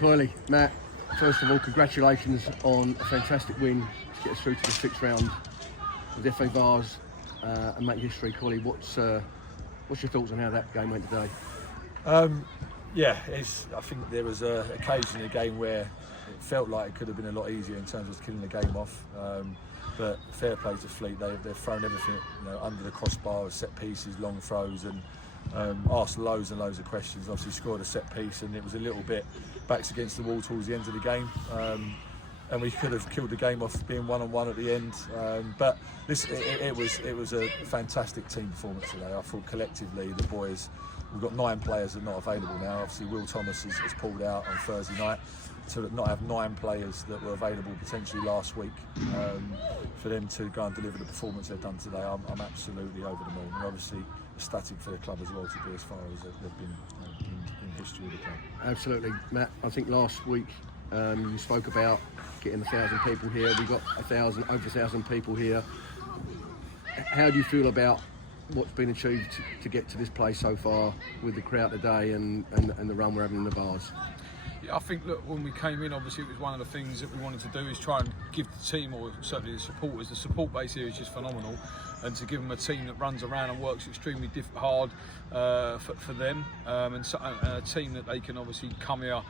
Coyley, Matt, first of all, congratulations on a fantastic win to get us through to the sixth round with FA Vase and make history. Coyley, what's your thoughts on how that game went today? I think there was an occasion in the game where it felt like it could have been a lot easier in terms of killing the game off. But fair play to Fleet, they've thrown everything under the crossbar, set pieces, long throws, and asked loads and loads of questions. Obviously scored a set piece, and it was a little bit backs against the wall towards the end of the game. And we could have killed the game off being 1-on-1 at the end. But it was a fantastic team performance today. I thought collectively the boys, we've got 9 players that are not available now. Obviously Will Thomas has pulled out on Thursday night. To not have 9 players that were available potentially last week, for them to go and deliver the performance they've done today, I'm absolutely over the moon. And obviously ecstatic for the club as well to be as far as they've been in history of the club. Absolutely, Matt. I think last week you spoke about getting 1,000 people here. We've got over 1,000 people here. How do you feel about what's been achieved to get to this place so far with the crowd today and the run we're having in the Vase? I think, look, when we came in, obviously it was one of the things that we wanted to do is try and give the team, or certainly the supporters, the support base here is just phenomenal, and to give them a team that runs around and works extremely hard for them, and a team that they can obviously come here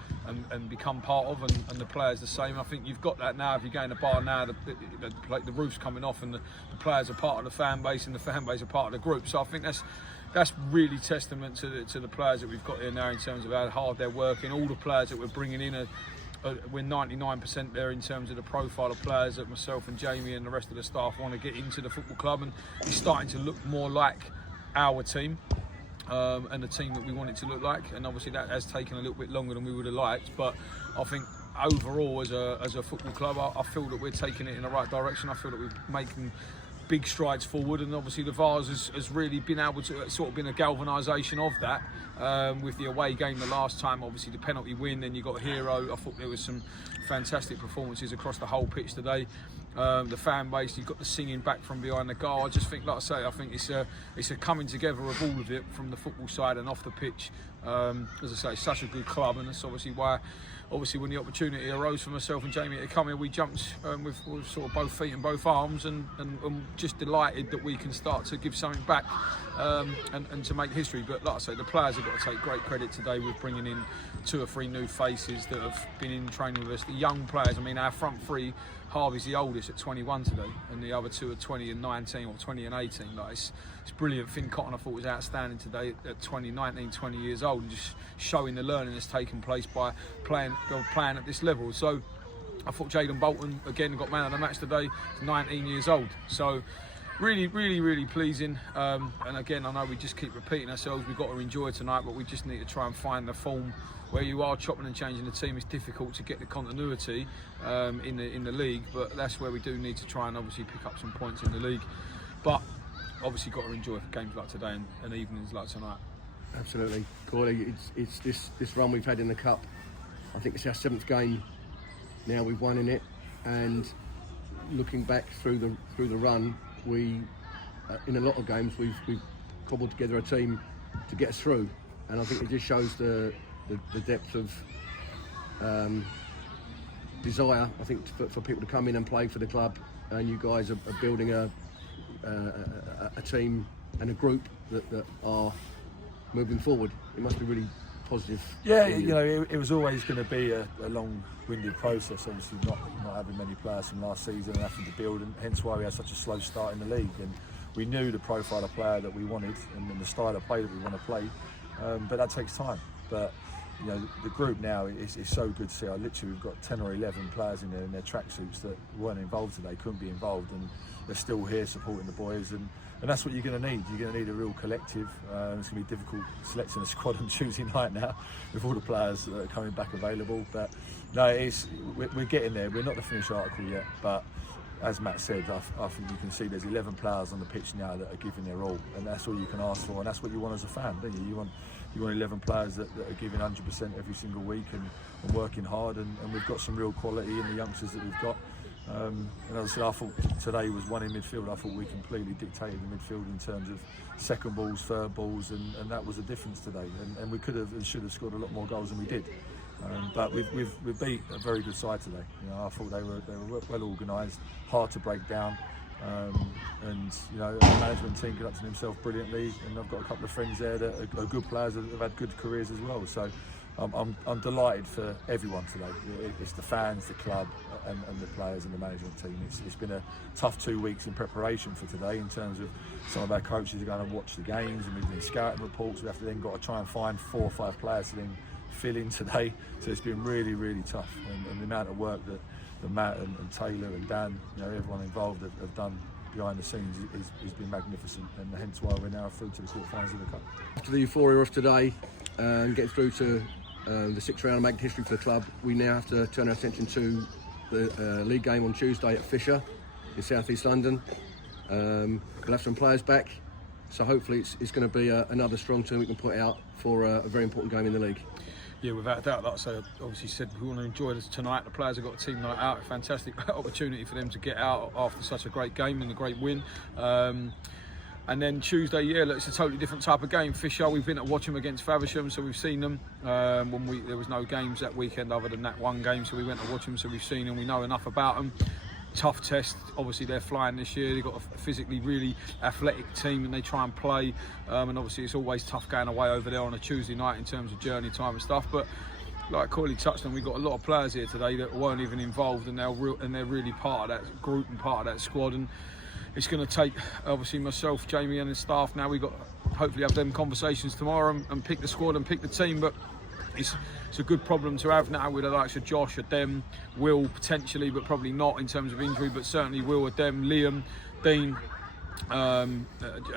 and become part of, and the players the same. I think you've got that now. If you go in a bar now, the roof's coming off, and the players are part of the fan base, and the fan base are part of the group. So I think that's really testament to the players that we've got here now in terms of how hard they're working. All the players that we're bringing in we're 99% there in terms of the profile of players that myself and Jamie and the rest of the staff want to get into the football club, and it's starting to look more like our team and the team that we want it to look like. And obviously that has taken a little bit longer than we would have liked, but I think overall as a football club, I feel that we're taking it in the right direction. I feel that we're making big strides forward, and obviously the Vase has really been able to sort of been a galvanisation of that, with the away game the last time, obviously the penalty win, then you got Hero. I thought there was some fantastic performances across the whole pitch today. The fan base, you've got the singing back from behind the goal. I just think, like I say, I think it's a coming together of all of it from the football side and off the pitch. As I say, it's such a good club, and that's obviously why, when the opportunity arose for myself and Jamie to come here, we jumped with sort of both feet and both arms, and just delighted that we can start to give something back and to make history. But like I say, the players have got to take great credit today with bringing in 2 or 3 new faces that have been in training with us. The young players, I mean, our front 3, Harvey's the oldest at 21 today, and the other 2 are 20 and 19, or 20 and 18. Like, it's brilliant. Finn Cotton, I thought, was outstanding today at 19, 20 years old, and just showing the learning that's taken place by playing at this level. So I thought Jaden Bolton, again, got man of the match today, 19 years old. So really, really, really pleasing. And again, I know we just keep repeating ourselves, we've got to enjoy tonight, but we just need to try and find the form where you are chopping and changing the team. It's difficult to get the continuity in the league, but that's where we do need to try and obviously pick up some points in the league. But obviously got to enjoy games like today and evenings like tonight. Absolutely, Coyley. It's this run we've had in the cup. I think it's our 7th game now we've won in it, and looking back through the run, we in a lot of games we've cobbled together a team to get us through, and I think it just shows the depth of desire, I think, for people to come in and play for the club, and you guys are building a team and a group that are moving forward. It must be really positive. Yeah, it was always going to be a long-winded process, obviously not having many players from last season and having to build, and hence why we had such a slow start in the league. And we knew the profile of player that we wanted and the style of play that we want to play, but that takes time. But the group now is so good to see. Literally, we've got 10 or 11 players in there in their tracksuits that weren't involved today, couldn't be involved, and they're still here supporting the boys. And that's what you're going to need. You're going to need a real collective. It's going to be difficult selecting a squad on Tuesday night now with all the players that are coming back available. But no, we're getting there. We're not the finished article yet, but as Matt said, I think you can see there's 11 players on the pitch now that are giving their all, and that's all you can ask for, and that's what you want as a fan, don't you? You want 11 players that are giving 100% every single week and working hard, and we've got some real quality in the youngsters that we've got. And as I said, I thought today was one in midfield. I thought we completely dictated the midfield in terms of second balls, third balls, and that was a difference today. And we could have and should have scored a lot more goals than we did. But we've beat a very good side today. You know, I thought they were well organised, hard to break down, and you know, the management team conducted themselves brilliantly. And I've got a couple of friends there that are good players that have had good careers as well. So I'm delighted for everyone today. It's the fans, the club, and the players and the management team. It's been a tough 2 weeks in preparation for today in terms of some of our coaches are going to watch the games and we've been scouting reports. We have to then got to try and find 4 or 5 players to then fill in today. So it's been really, really tough. And the amount of work that Matt and Taylor and Dan, you know, everyone involved have done behind the scenes has been magnificent, and hence why we're now through to the quarterfinals of the cup. After the euphoria of today and getting through to the 6th round of making history for the club, we now have to turn our attention to the league game on Tuesday at Fisher in South East London. We'll have some players back, so hopefully it's going to be another strong team we can put out for a very important game in the league. Yeah, without a doubt. Like I say, obviously said we want to enjoy this tonight. The players have got a team night out. A fantastic opportunity for them to get out after such a great game and a great win. And then Tuesday, yeah, look, it's a totally different type of game. Fisher, we've been to watch them against Faversham, so we've seen them. When there was no games that weekend other than that one game, so we went to watch them, so we've seen them. We know enough about them. Tough test. Obviously, they're flying this year. They've got a physically really athletic team, and they try and play. And obviously, it's always tough going away over there on a Tuesday night in terms of journey time and stuff. But like Coyley touched on, we've got a lot of players here today that weren't even involved, and they're really part of that group and part of that squad. And it's going to take obviously myself, Jamie, and the staff. Now we've got to hopefully have them conversations tomorrow and pick the squad and pick the team. But it's a good problem to have now with the likes of Josh, Adem, Will potentially, but probably not in terms of injury, but certainly Will, Adem, Liam, Dean,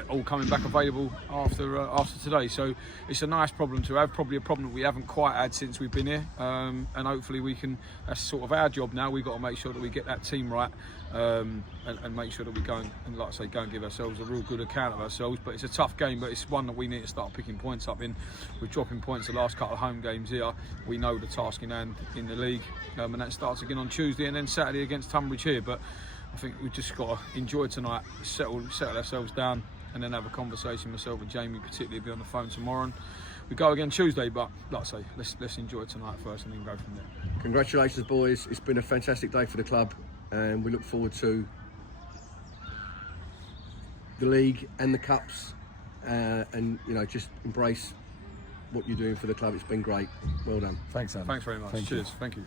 all coming back available after today. So it's a nice problem to have, probably a problem that we haven't quite had since we've been here, and hopefully we can, that's sort of our job now. We've got to make sure that we get that team right, and make sure that we go and like I say, go and give ourselves a real good account of ourselves. But it's a tough game, but it's one that we need to start picking points up in. We're dropping points the last couple of home games here. We know the task in hand in the league, and that starts again on Tuesday and then Saturday against Tunbridge here. But I think we've just got to enjoy tonight, settle ourselves down, and then have a conversation, myself and Jamie particularly, be on the phone tomorrow. And we go again Tuesday, but like I say, let's enjoy tonight first and then go from there. Congratulations, boys. It's been a fantastic day for the club, and we look forward to the league and the cups, and you know, just embrace what you're doing for the club. It's been great. Well done. Thanks, Sam. Thanks very much. Cheers. Thank you.